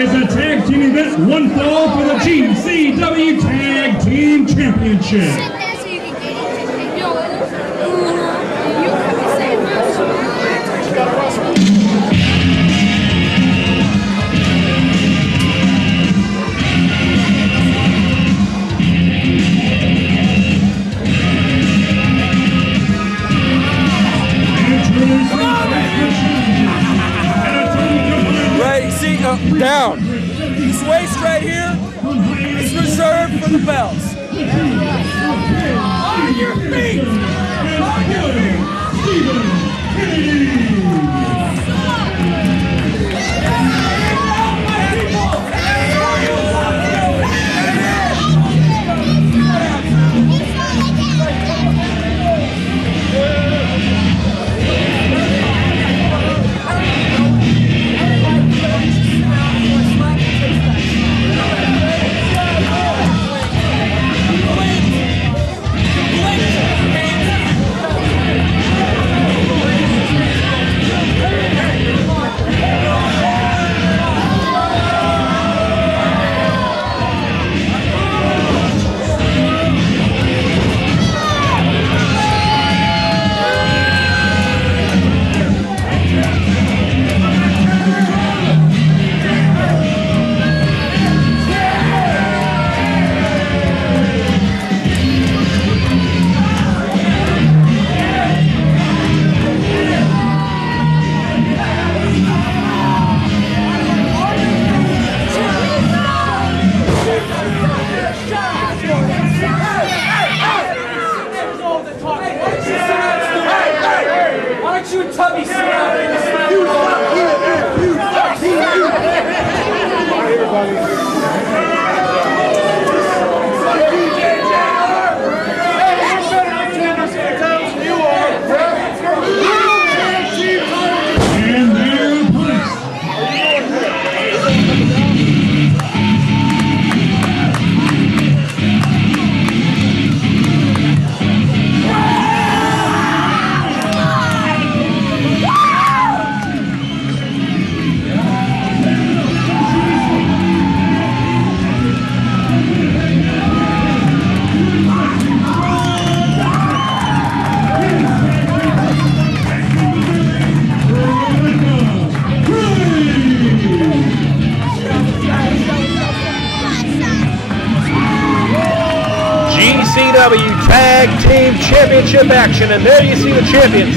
As a tag team event, one fall for the GCW Tag Team Championship. Down. This waist right here is reserved for the belts. On your feet! On your Tag Team Championship action, and there you see the champions,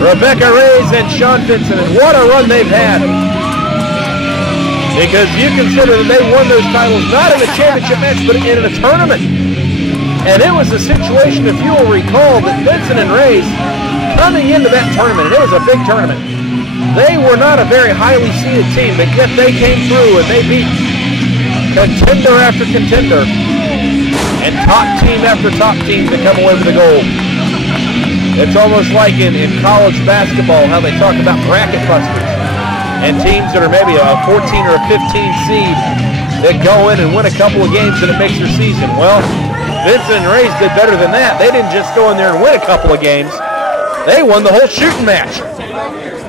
Raze and Sean Vincent, and what a run they've had. Because you consider that they won those titles not in a championship match, but in a tournament. And it was a situation, if you will recall, that Vincent and Raze, coming into that tournament, and it was a big tournament, they were not a very highly seeded team, but yet they came through and they beat contender after contender and top team after top team to come away with the gold. It's almost like in college basketball how they talk about bracket busters and teams that are maybe a 14 or a 15 seed that go in and win a couple of games and it makes their season. Well, Vincent and Raze did better than that. They didn't just go in there and win a couple of games. They won the whole shooting match.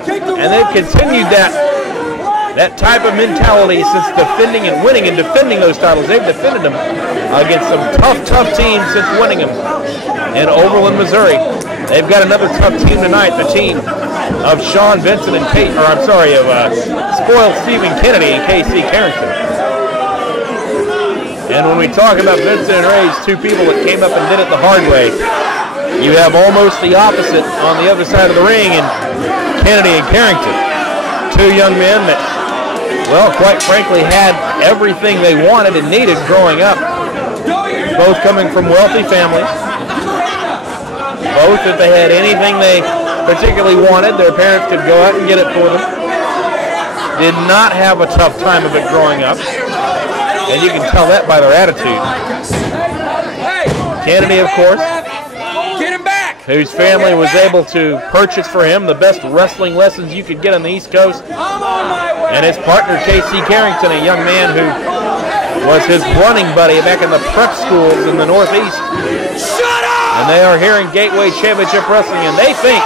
And they've continued that type of mentality since defending and winning and defending those titles. They've defended them against some tough teams since winning them in Overland, Missouri. They've got another tough team tonight, the team of Sean Vincent and Spoiled Stephen Kennedy and K.C Karrington. And when we talk about Vincent and Raze, two people that came up and did it the hard way, you have almost the opposite on the other side of the ring in Kennedy and Karrington. Two young men that, well, quite frankly, had everything they wanted and needed growing up. Both coming from wealthy families. Both, if they had anything they particularly wanted, their parents could go out and get it for them. Did not have a tough time of it growing up. And you can tell that by their attitude. Kennedy, of course, whose family was able to purchase for him the best wrestling lessons you could get on the East Coast. And his partner, K.C Karrington, a young man who was his running buddy back in the prep schools in the Northeast. And they are here in Gateway Championship Wrestling, and they think,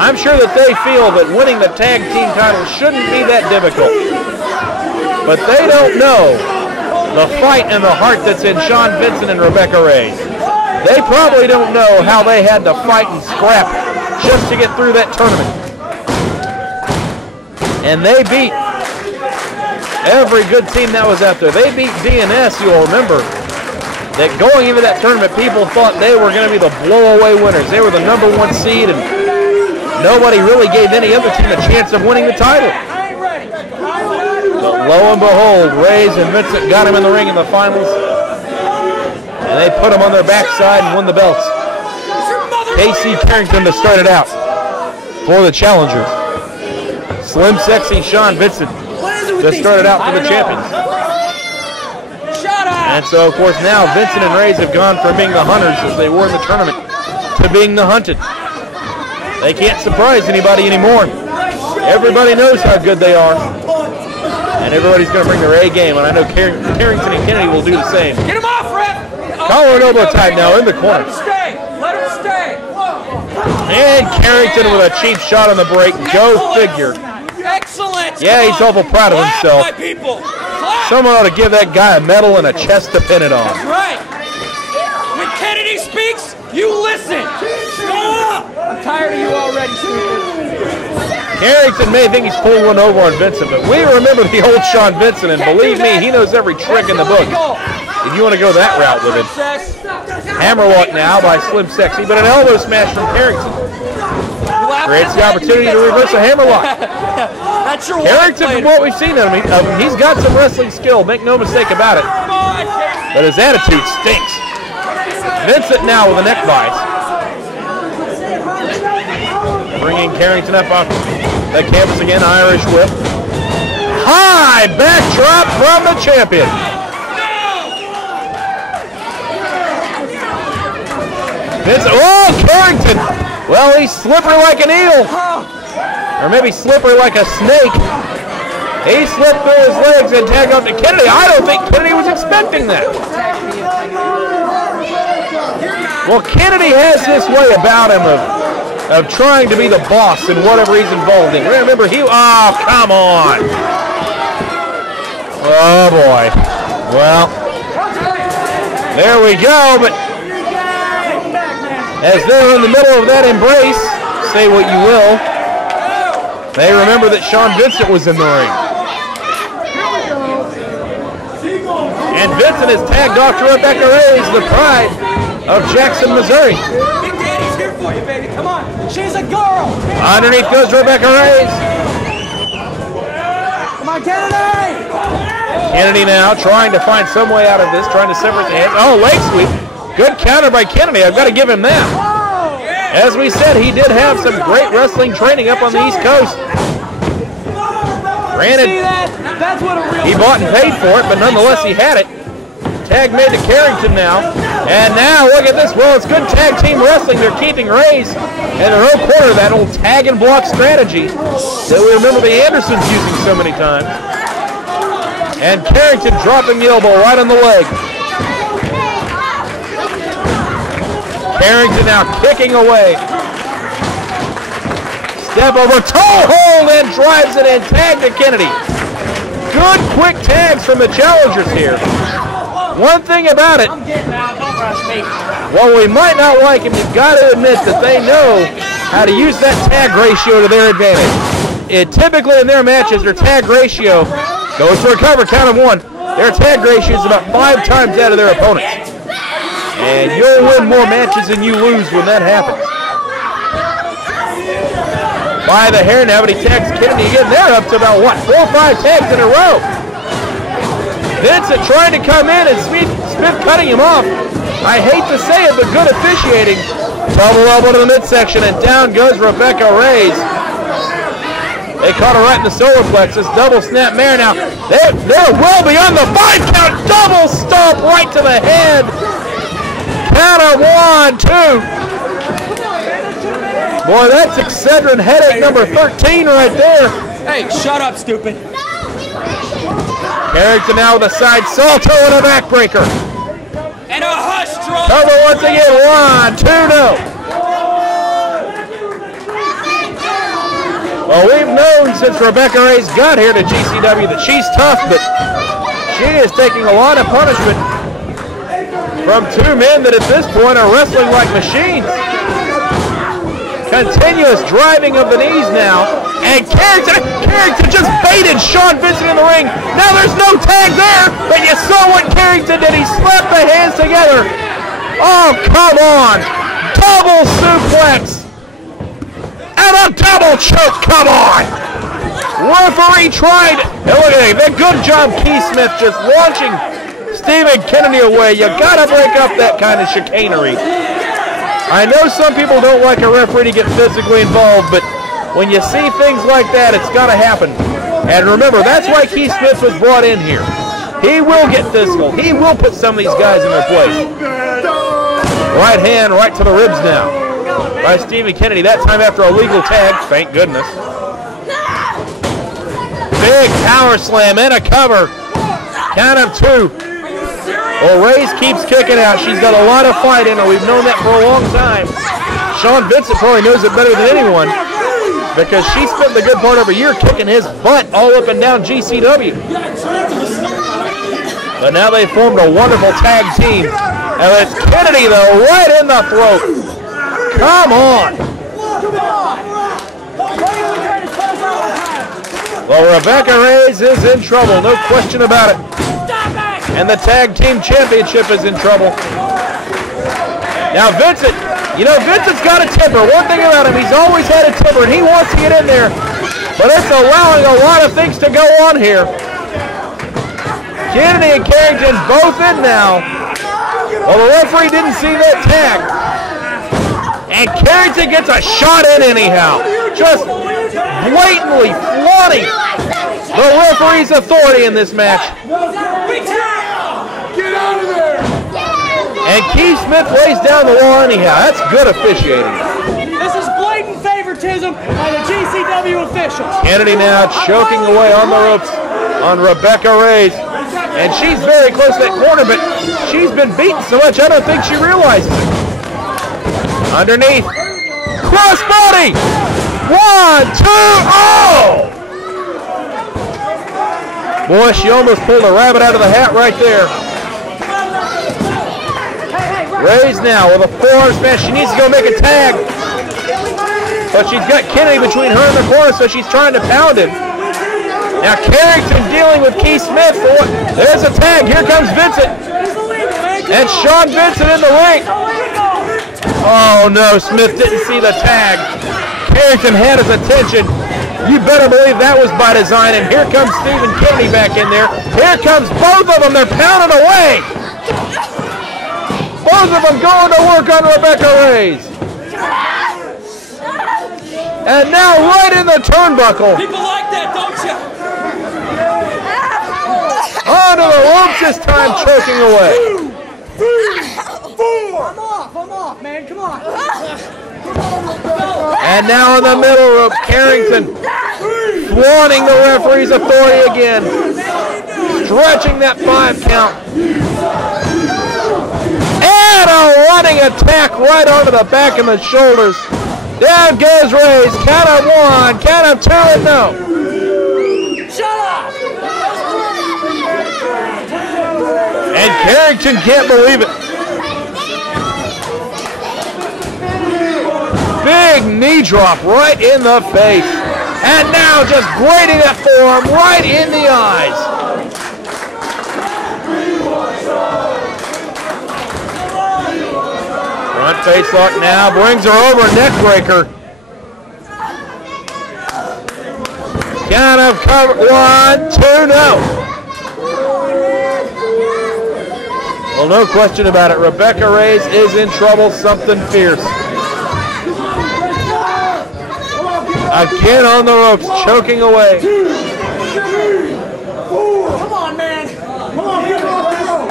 I'm sure that they feel that winning the tag team title shouldn't be that difficult. but they don't know the fight and the heart that's in Sean Vincent and Rebecca Raze. They probably don't know how they had to fight and scrap just to get through that tournament. And they beat every good team that was out there. They beat DNS, you'll remember, that going into that tournament, people thought they were going to be the blow-away winners. They were the #1 seed, and nobody really gave any other team a chance of winning the title. But lo and behold, Raze and Vincent got him in the ring in the finals, and they put him on their backside and won the belts. K.C Karrington to start it out for the challengers. Slim Sexy Sean Vincent just started out for the champions. And so, of course, now Vincent and Raze have gone from being the hunters as they were in the tournament to being the hunted. They can't surprise anybody anymore. Everybody knows how good they are. And everybody's going to bring their A game, and I know Karrington and Kennedy will do the same. Get him off, ref! Collar and elbow time now in the corner. Let him stay! Let him stay! And Karrington with a cheap shot on the break. Go figure. Excellent! Yeah, he's awful proud of himself. My people. Someone ought to give that guy a medal and a chest to pin it on. That's right. When Kennedy speaks, you listen. Stop! I'm tired of you already, stupid. Karrington may think he's pulling one over on Vincent, but we remember the old Sean Vincent, and believe me, he knows every trick in the book. If you want to go that route with him. Hammerlock now by Slim Sexy, but an elbow smash from Karrington. Creates the opportunity to reverse a hammerlock. Karrington, from what we've seen of him, he's got some wrestling skill, make no mistake about it. But his attitude stinks. Vincent now with a neck vice. Bringing Karrington up off the canvas again, Irish whip. High backdrop from the champion. Vincent, oh, Karrington. Well, he's slippery like an eel. Or maybe slippery like a snake. He slipped through his legs and tagged off to Kennedy. I don't think Kennedy was expecting that. Well, Kennedy has this way about him of trying to be the boss in whatever he's involved in. Remember, oh, come on. Oh, boy. Well, there we go, but as they're in the middle of that embrace, say what you will, they remember that Sean Vincent was in the ring. And Vincent is tagged off to Rebecca Raze, the pride of Jackson, Missouri. Big Daddy's here for you, baby. Come on. She's a girl. Underneath goes Rebecca Raze. Come on, Kennedy. Kennedy now trying to find some way out of this, trying to separate the hands. Oh, leg sweep. Good counter by Kennedy. I've got to give him that. As we said, he did have some great wrestling training up on the East Coast. Granted, he bought and paid for it, but nonetheless he had it. Tag made to Karrington now. And now, look at this. Well, it's good tag team wrestling. They're keeping Raze in their own corner, that old tag and block strategy that we remember the Andersons using so many times. And Karrington dropping the elbow right on the leg. Karrington now kicking away. Step over, toe hold, and drives it in. Tag to Kennedy. Good quick tags from the challengers here. One thing about it, while we might not like him, you've got to admit that they know how to use that tag ratio to their advantage. Typically in their matches, their tag ratio goes to a cover, count of one. Their tag ratio is about 5 times that of their opponents. And you'll win more matches than you lose when that happens. By the hair now, but he tags Kennedy again. They're up to about, what, 4 or 5 tags in a row. Vincent trying to come in and Smith cutting him off. I hate to say it, but good officiating. Double elbow to the midsection, and down goes Rebecca Raze. They caught her right in the solar plexus. Double snap mare now. They're well beyond the 5 count. Double stomp right to the head. Count of 1, 2. Boy, that's Excedrin headache number 13 right there. Hey, shut up, stupid. Karrington now with a side salto and a backbreaker. And a hush draw. Cover once again. 1, 2, no. Well, we've known since Rebecca Raze got here to GCW that she's tough, but she is taking a lot of punishment from two men that at this point are wrestling like machines. Continuous driving of the knees now, and Karrington just baited Sean Vincent in the ring. Now there's no tag there, but you saw what Karrington did. He slapped the hands together. Oh, come on. Double suplex. And a double choke, come on. Referee tried. And look at him. Good job, Keith Smith, just launching Stephen Kennedy away. You got to break up that kind of chicanery. I know some people don't like a referee to get physically involved, but when you see things like that, it's got to happen. And remember, that's why Keith Smith was brought in here. He will get physical. He will put some of these guys in their place. Right hand right to the ribs now by Stephen Kennedy. That time after a legal tag, thank goodness. Big power slam and a cover. Count of two. Well, Raze keeps kicking out. She's got a lot of fight in her. We've known that for a long time. Sean Vincent probably knows it better than anyone because she spent the good part of a year kicking his butt all up and down GCW. But now they formed a wonderful tag team. And it's Kennedy, though, right in the throat. Come on. Well, Rebecca Raze is in trouble, no question about it. And the Tag Team Championship is in trouble. Now Vincent, you know, Vincent's got a temper. One thing about him, he's always had a temper, and he wants to get in there. But it's allowing a lot of things to go on here. Kennedy and Karrington both in now. Well, the referee didn't see that tag. And Karrington gets a shot in anyhow. Just blatantly flaunting the referee's authority in this match. Get out of there! And Keith Smith lays down the wall anyhow. That's good officiating. This is blatant favoritism by the GCW officials. Kennedy now choking away on the ropes on Rebecca Raze. And she's very close to that corner, but she's been beaten so much I don't think she realizes it. Underneath. Crossbody! 1, 2, oh! Boy, she almost pulled a rabbit out of the hat right there. Raze now with a forearm smash. She needs to go make a tag. But she's got Kennedy between her and the corner, so she's trying to pound him. Now Karrington dealing with Keith Smith. There's a tag. Here comes Vincent. And Sean Vincent in the ring. Oh no, Smith didn't see the tag. Karrington had his attention. You better believe that was by design. And here comes Stephen Kennedy back in there. Here comes both of them. They're pounding away. Both of them going to work on Rebecca Raze. And now right in the turnbuckle. People like that, don't you? Onto the ropes this time, choking away. 2, 3, 4. I'm off, man. Come on. And now in the middle rope, Karrington flaunting the referee's authority again. Stretching that 5 count. And a running attack right onto the back of the shoulders. Down goes Raze. Count of 1, count of 2, and no. Shut up! And Karrington can't believe it. Big knee drop right in the face. And now just grating that forearm right in the eyes. Front face lock now, brings her over, neck breaker. Count of cover, 1, 2, no. Well, no question about it, Rebecca Raze is in trouble, something fierce. Again on the ropes, choking away. 2, 3, 4. Come on, man. Come on, get off the rope.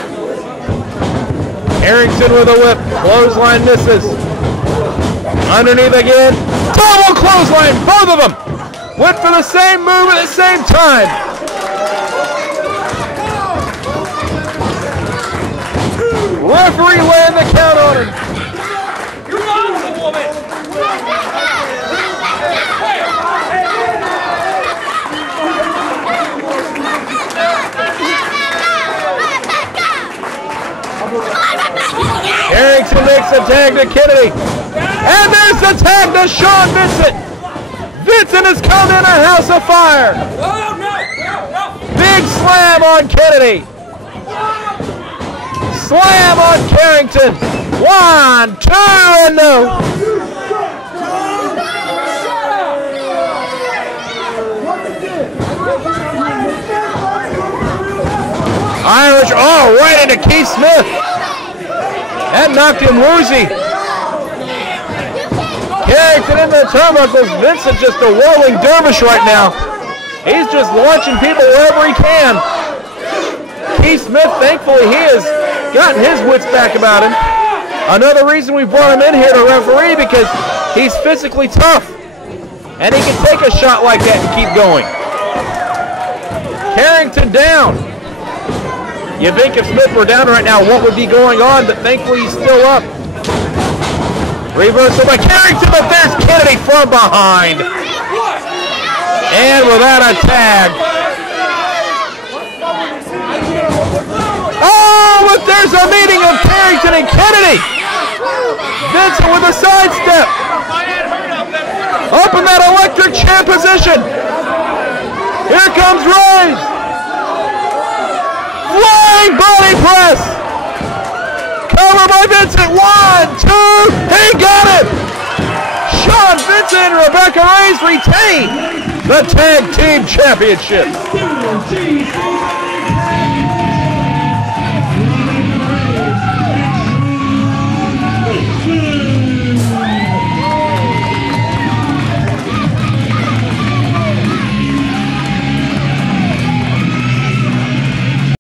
Karrington with a whip, clothesline misses. Underneath again, double clothesline, both of them. Went for the same move at the same time. Referee laying the count on him. You're not the woman. Carrington makes the tag to Kennedy. And there's the tag to Sean Vincent. Vincent has come in a house of fire. Big slam on Kennedy. Slam on Karrington. 1, 2, and no. Irish, oh, right into Keith Smith. That knocked him woozy. Karrington into the turnbuckles. Vincent just a whirling dervish right now. He's just launching people wherever he can. Keith Smith, thankfully, he has gotten his wits back about him. Another reason we brought him in here to referee, because he's physically tough. And he can take a shot like that and keep going. Karrington down. You think if Smith were down right now, what would be going on? But thankfully, he's still up. Reversal by Karrington, but there's Kennedy from behind. And without a tag. Oh, but there's a meeting of Karrington and Kennedy. Vincent with a sidestep. Up in that electric chair position. Here comes Raze. Flying body press. Cover by Vincent. 1, 2. He got it. Sean Vincent and Rebecca Raze retain the Tag Team Championship.